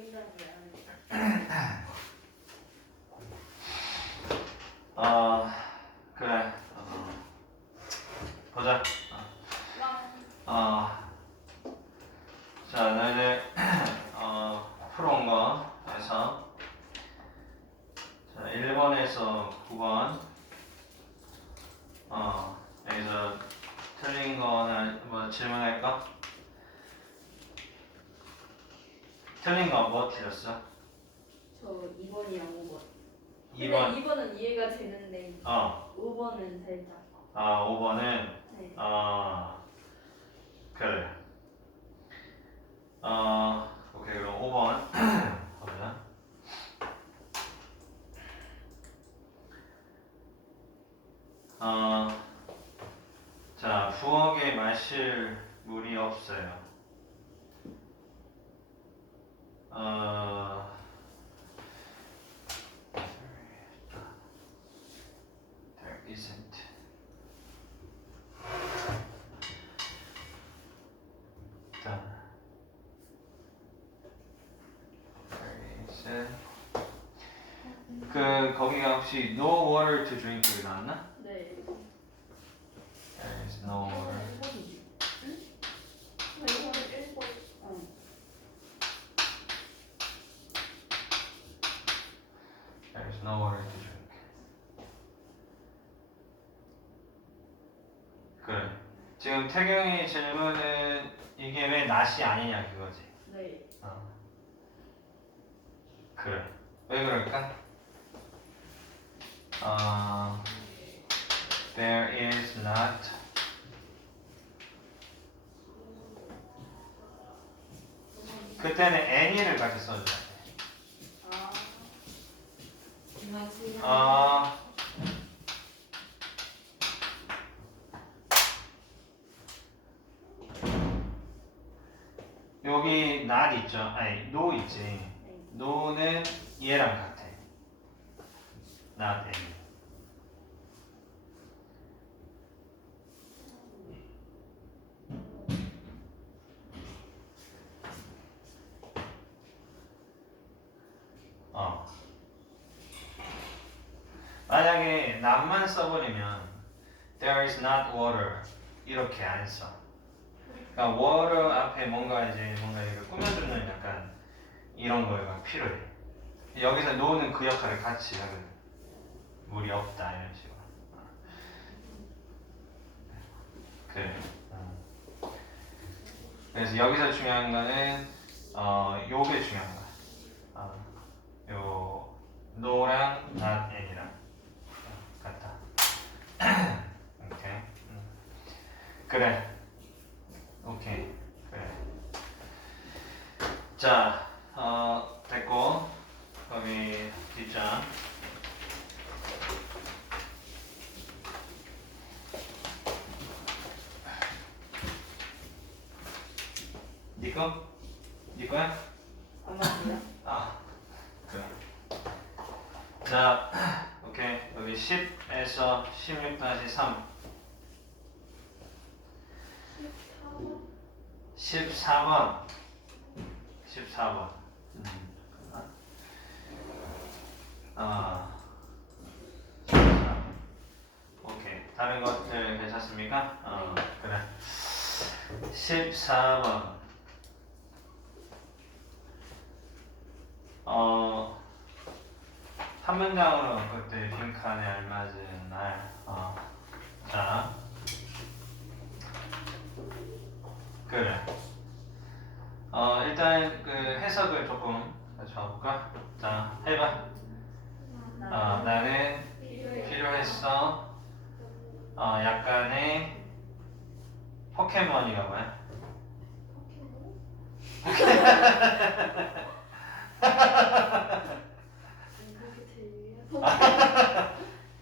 이응답을 안 해. 어 그래 어, 보자 왕. 어, 자 너희들 어, 풀어온 거에서 자 1번에서 9번 어 여기서 틀린 거나 뭐 질문할까? 틀린 거 뭐 틀렸어? 저 2번이랑 5번. 2번. 근데 2번은 이해가 되는데 어. 5번은 살짝. 아, 5번은? 네. 아 그래. 어 오케이. 그럼 5번. 보자 어자 부엌에 마실 물이 없어요. 어 there isn't 자, 있어. 그 거기가 혹시 no water to drink 여기 나왔나? 네. There is no water. 1번이지. 응? 나 이거는 1번. 어. There is no water to drink. 그래. 지금 태경이 질문은 이게 왜 낫이 아니냐 그거지. 네. 어. 그래. 왜 그럴까? 어, there is not 그때는 any를 같이 써줘야 돼. 아. 어, 여기 not 있죠? 아니 no 있지. 네. no는 얘랑 같아. not any. 어. 만약에 not만 써버리면 there is not water 이렇게 안 써. 그러니까 water 앞에 뭔가 이제 뭔가 이거 꾸며주는 약간 이런 거가 필요해. 여기서 노는 그 역할을 같이 하거든. 물이 없다 이런 식으로. 어. 그래. 어. 그래서 여기서 중요한 거는 어 요게 중요한 거야. 어, 요 노랑 not and이랑 같다. 오케이. 음. 그래. 오케이. 그래. 자, 어, 됐고 거기 뒷장. 네 거야? 아마도요? 아, 그래. 자, 오케이. 여기 10에서 16-3. 14번. 14번. 음. 아. 14번. 오케이. 다른 것들 괜찮습니까? 어, 그래. 14번. 어, 한 문장으로 그때 빈칸에 알맞은 날. 어. 자. 그래. 어, 일단 그 해석을 조금 같이 봐볼까? 자, 해봐. 어, 나는 필요했어. 어, 약간의 포켓몬이가 뭐야?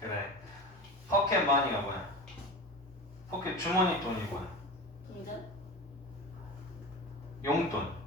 그래. 포켓몬이가 뭐야? 포켓 주머니 돈이 뭐야? 용돈.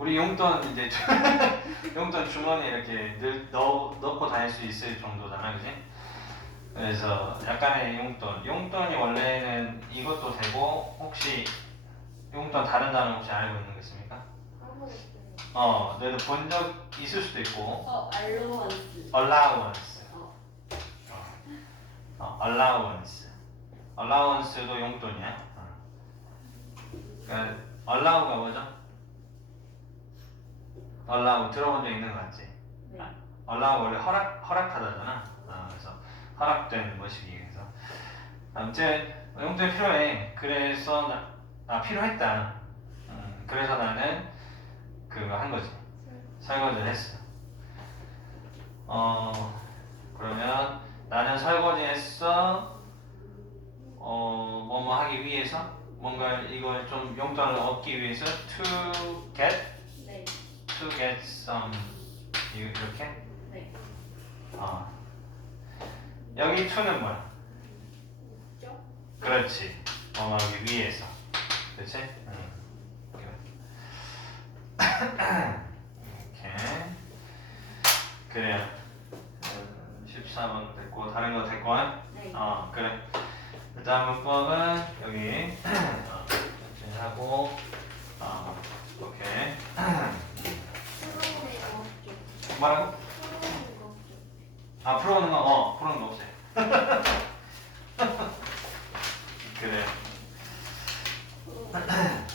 아. 우리 용돈 이제 용돈 주머니 이렇게 늘 넣, 넣고 다닐 수 있을 정도잖아, 그지? 그래서 약간의 용돈. 용돈이 원래는 이것도 되고 혹시 용돈 다른 단어 혹시 알고 있는 거 있습니까? 어, 너희도 본 적 있을 수도 있고 어, 알로원스. allowance. 어. 어, allowance. allowance도 용돈이야. 어. 그러니까 allow가 뭐죠? Allow 들어본 적 있는 거 같지? 네. allow 원래 허락 허락하다잖아. 어, 그래서 허락된 것이기 위해서. 아무튼 용돈이 필요해. 그래서 나, 아 필요했다. 음, 그래서 나는 그거 한 거지. 설거지를 했어. 어 그러면 나는 설거지했어. 어 뭐뭐 하기 위해서 뭔가 이걸 좀 용돈을 얻기 위해서 to get 네. To get some 이- 이렇게 네. 어 여기 to는 뭐야? 죠? 그렇지 뭐뭐 하기 위해서 그렇지? 응. 이렇게 그래요. 14번 됐고 다른 거 됐고 네. 어 그래. 그 다음 문법은 여기 어, 이렇게 하고 어 오케이. 뭐라고? 아 풀어오는 거? 어 풀어오는 거 없애. 그래. 풀어오는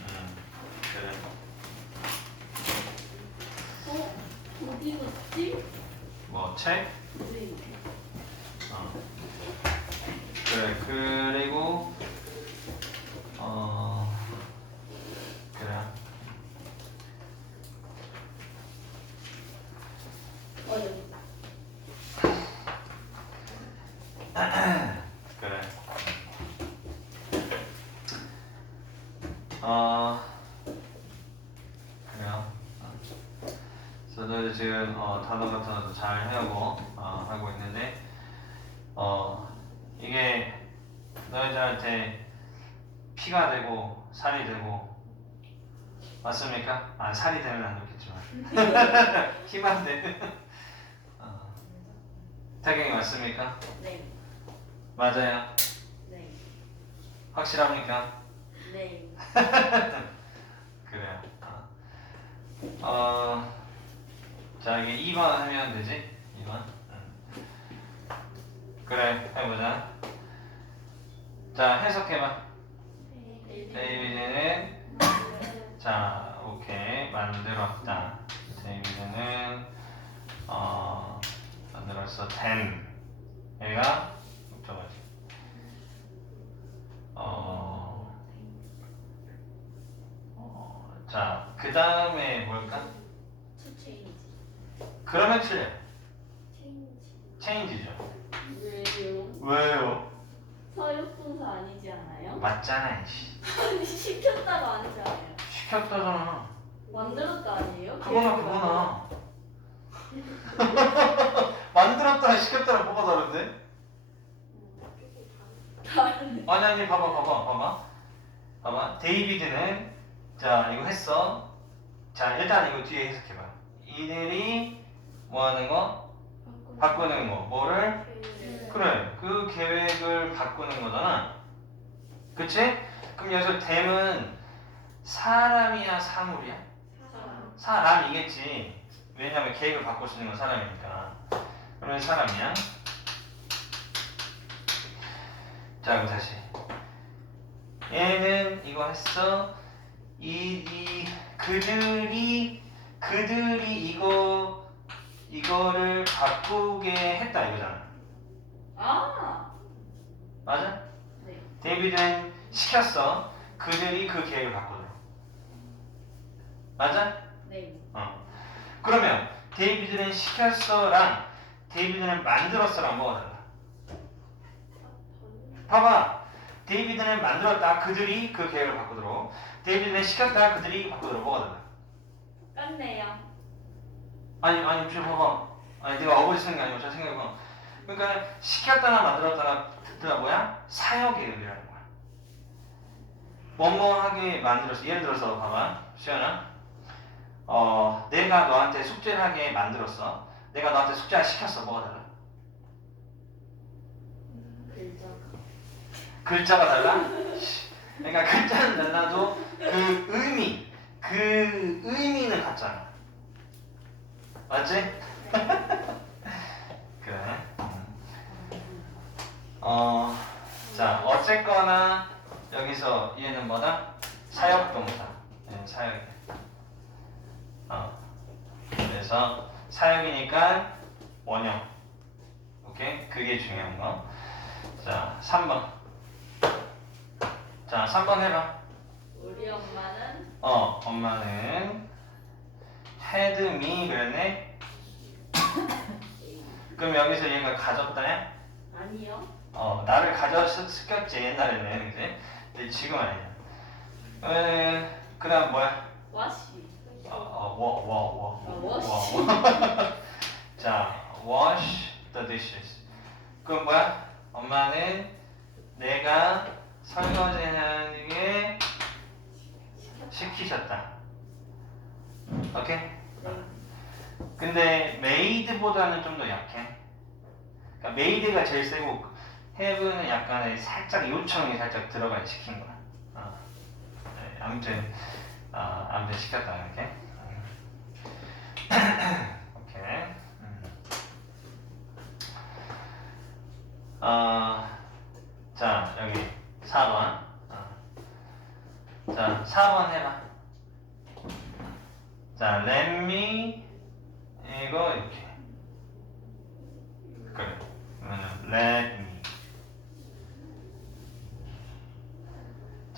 음 그래. 어? 뭐 책? 네. 어. 그래 그리고 어 그래. 그래 어 그래요 어. 그래서 너희들 지금 어, 단어 같은 것도 잘 해오고 어, 하고 있는데 어 이게 너희들한테 피가 되고 살이 되고 맞습니까? 아 살이 되면 안 좋겠지만 힘안 돼. 어. 태경이 맞습니까? 네. 맞아요. 네. 확실합니까? 네. 그래요. 어. 어, 자 이게 2번 하면 되지? 2번. 응. 그래 해보자. 자 해석해봐. 네. 데이비드는 자 오케이 만들었다. 데이비드는 어 만들었어. 된. 얘가 목적어지. 어. 어, 자, 그 다음에 뭘까? To change. 그러면 틀려. change. 체인지죠. 왜요? 왜요? 서역동사 아니지 않아요? 맞잖아, 이씨. 아니 시켰다가 아니잖아요. 시켰다잖아. 만들었다 아니에요? 그거나 그거나. 만들었다랑 시켰다랑 뭐가 다른데? 다른. 아니, 아니, 봐봐, 봐봐, 봐봐. 봐봐. 데이비드는, 자, 이거 했어. 자, 일단 이거 뒤에 해석해봐. 이들이 뭐 하는 거? 바꾸는 거. 뭐를? 그래, 그 계획을 바꾸는 거잖아. 그치? 그럼 여기서 댐은 사람이야, 사물이야? 사람. 사람 이겠지. 왜냐면 계획을 바꿀 수 있는 건 사람이니까. 그러면 사람이야. 자, 그럼 다시. 얘는 이거 했어. 이, 이, 그들이, 그들이 이거, 이거를 바꾸게 했다 이거잖아. 아. 맞아? 네. 데이비드는 시켰어. 그들이 그 계획을 바꾸도록. 맞아? 네. 어. 그러면 데이비드는 시켰어랑 데이비드는 만들었어랑 뭐가 달라? 봐봐. 데이비드는 만들었다. 그들이 그 계획을 바꾸도록. 데이비드는 시켰다. 그들이 바꾸도록 뭐가 달라? 똑같네요. 아니 아니 좀 봐봐. 아니 내가 쓰는 게 아니고 잘 생각해봐. 그러니까 시켰다나 만들었다나 듣다 뭐야? 사역의 의미라는 거야. 뭐뭐하게 만들었어. 예를 들어서 봐봐. 시연아. 어 내가 너한테 숙제를 하게 만들었어. 내가 너한테 숙제를 시켰어. 뭐가 달라? 글자가 달라? 씨. 그러니까 글자는 달라도 그 의미, 그 의미는 같잖아. 맞지? 그래. 어, 자, 어쨌거나 여기서 얘는 뭐다? 사역동사. 얘는 사역. 어. 그래서 사역이니까 원형. 오케이? 그게 중요한 거. 자, 3번. 자, 3번 해봐. 우리 엄마는 어, 엄마는 had me 그랬네? 그럼 여기서 얘가 가졌다야? 아니요. 어, 나를 가졌었겠지 옛날에는 그지? 근데 지금 아니야. 에, 그 다음 뭐야? 와시. 어, 어, 워, 워, 아, 워. wash. 워, 워. 자, wash the dishes. 그럼 뭐야? 엄마는 내가 설거지하는 게 시키셨다. 오케이? 네. 근데 메이드보다는 좀 더 약해. 그러니까 메이드가 제일 세고 해브는 약간의 살짝 요청이 살짝 들어가 시킨 거야. 어. 네, 아무튼 어, 아무튼 시켰다 이렇게. 음. 오케이. 음. 어, 자 여기 4번. 어. 자 4번 해봐. 자 let me 이거 이렇게. 그래. let me.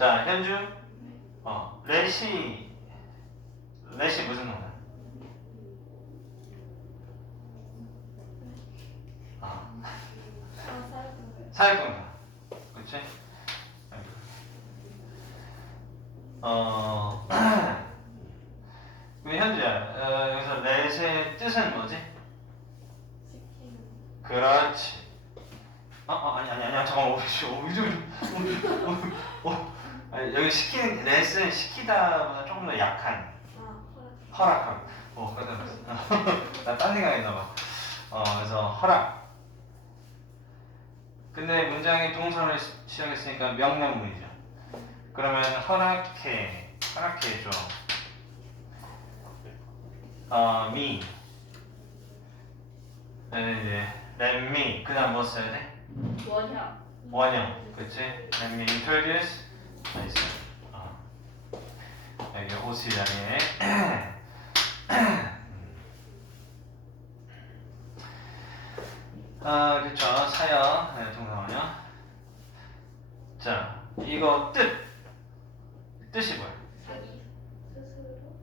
자, 현주. 어, let이 let이 무슨 동사? 어, 사역 동사. 그렇지? 어. 그 현주야. 어, 여기서 let의 뜻은 뭐지? 그렇지. 아, 아 아니 아니 아니 잠깐만. 이제 어, 어, 어. 아니, 여기 시키는 레슨 시키다보다 조금 더 약한 허락함. 어. 나딴 생각했나 봐. 어, 그래서 허락. 근데 문장이 동사를 시- 시작했으니까 명령문이죠. 그러면 허락해, 허락해줘. 어, me. 네, 이제 let me. 그다음 뭐 써야 돼? 원형. 원형, 그치? Let me introduce. 어. 여기 자리에. 아, 그쵸. 사역, 네, 동사원요. 자, 이거 뜻. 뜻이 뭐야? 자기 스스로.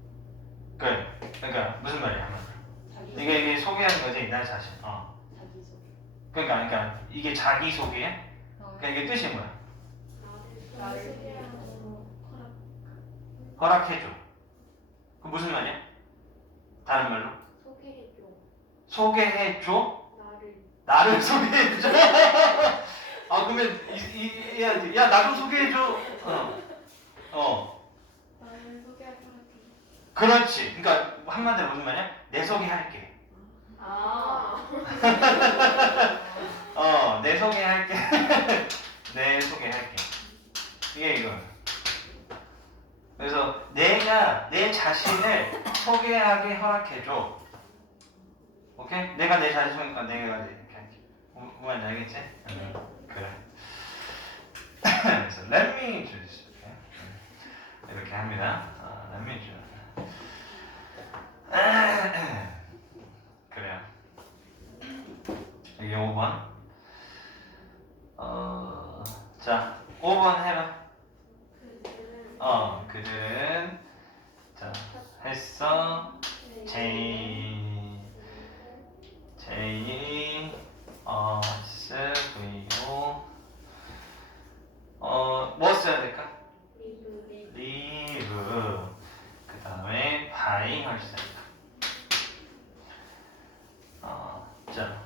그래. 그러니까 무슨 말이야? 이게 이게 소개하는 거지, 나 자신. 어. 자기 소개. 그러니까, 그러니까 이게 자기 소개야? 그러니까 이게 뜻이 뭐야? 허락해줘. 그 무슨 말이야? 다른 말로? 소개해줘 소개해줘? 나를 나를 소개해줘? 아 그러면 이, 이, 야, 야 나도 소개해줘. 어. 어. 나를 소개할 사람이 그렇지. 그러니까 한마디로 무슨 말이야? 내 소개할게. 아. 어, 내 소개할게. 내 소개할게. 이게 이거. 그래서 내가 내 자신을 소개하게 허락해줘. 오케이? 내가 내 자신 소개니까 내가 이렇게 할게. 뭐, 뭐 알겠지? 응. 그래. 그래서 let me introduce. 이렇게, 응. 이렇게 합니다. 어, let me introduce. 그래요. 이게 5번. 어, 자, 5번 해봐. 그들은 어, 그들은 자 했어. 제이 제이 어 쓰고요. 어뭐 써야 될까? 리브 리브 그 다음에 바이 할 수 있다. 어, 자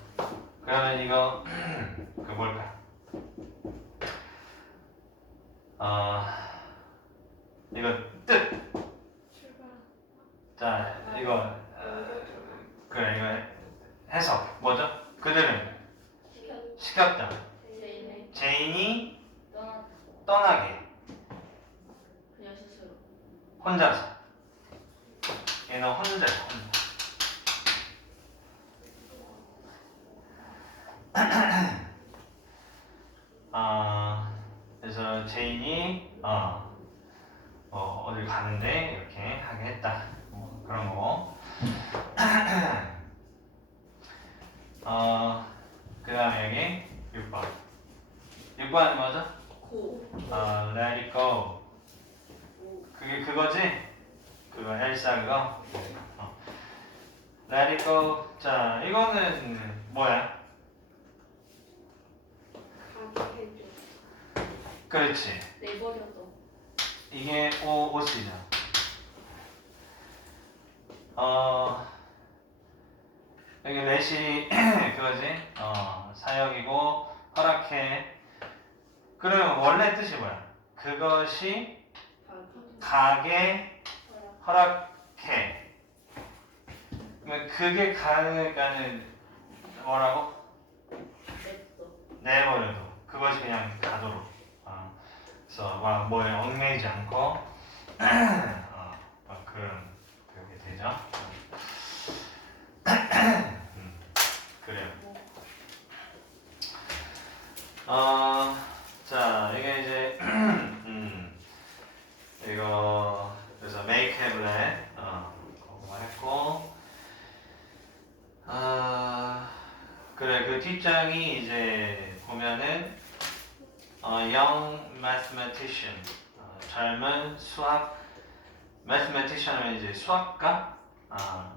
그러면 이거 그 뭘까? 어 이거 뜻. 출발 자 이거 어, 그래 이거 해석 뭐죠? 그들은 시켰다. 제인의 제인이 떠난 떠나게 그냥 스스로. 혼자서 얘는 혼자 혼자 아 그래서 제인이 어, 어 어딜 가는데 이렇게 하게 했다 뭐 그런 거 어, 그 다음에 여기 6번 6번은 뭐죠? 고. 어, let it go 고. 그게 그거지? 그거 엘사 그거? 어. Let it go. 자, 이거는 뭐야? 가게 해줘. 그렇지. 내버려둬. 이게 오, 오시죠. 어, 여기 let이 그거지? 어, 사역이고 허락해. 그러면 원래 뜻이 뭐야? 그것이. 가게? 허락해. 그게 가능하니까는 뭐라고? 내버려도 그것이 그냥 가도록. 어. 그래서 막 뭐에 얽매이지 않고 어, 막 그런 그렇게 되죠. 음, 그래요. 어, 자 이게 이제 음, 이거 그래서 make let 어, 그거 했고. 아 그래 그 뒷장이 이제 보면은 어, young mathematician. 어, 젊은 수학 mathematician 하면 이제 수학가? 아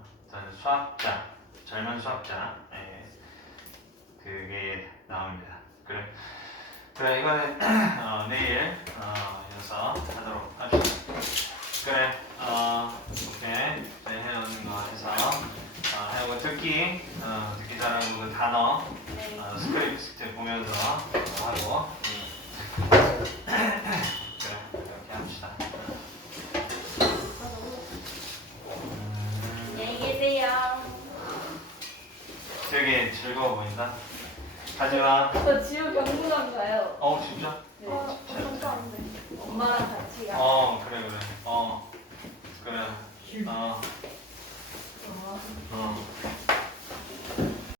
수학자 젊은 수학자. 예, 그게 나옵니다 그래. 그래 이거는 어, 내일 어, 이어서 하도록 합시다. 그래 어 오케이. 네, 해오는 거 해서 어, 하고 듣기 어, 듣기 잘하는 그 단어. 네. 어, 스크립트 보면서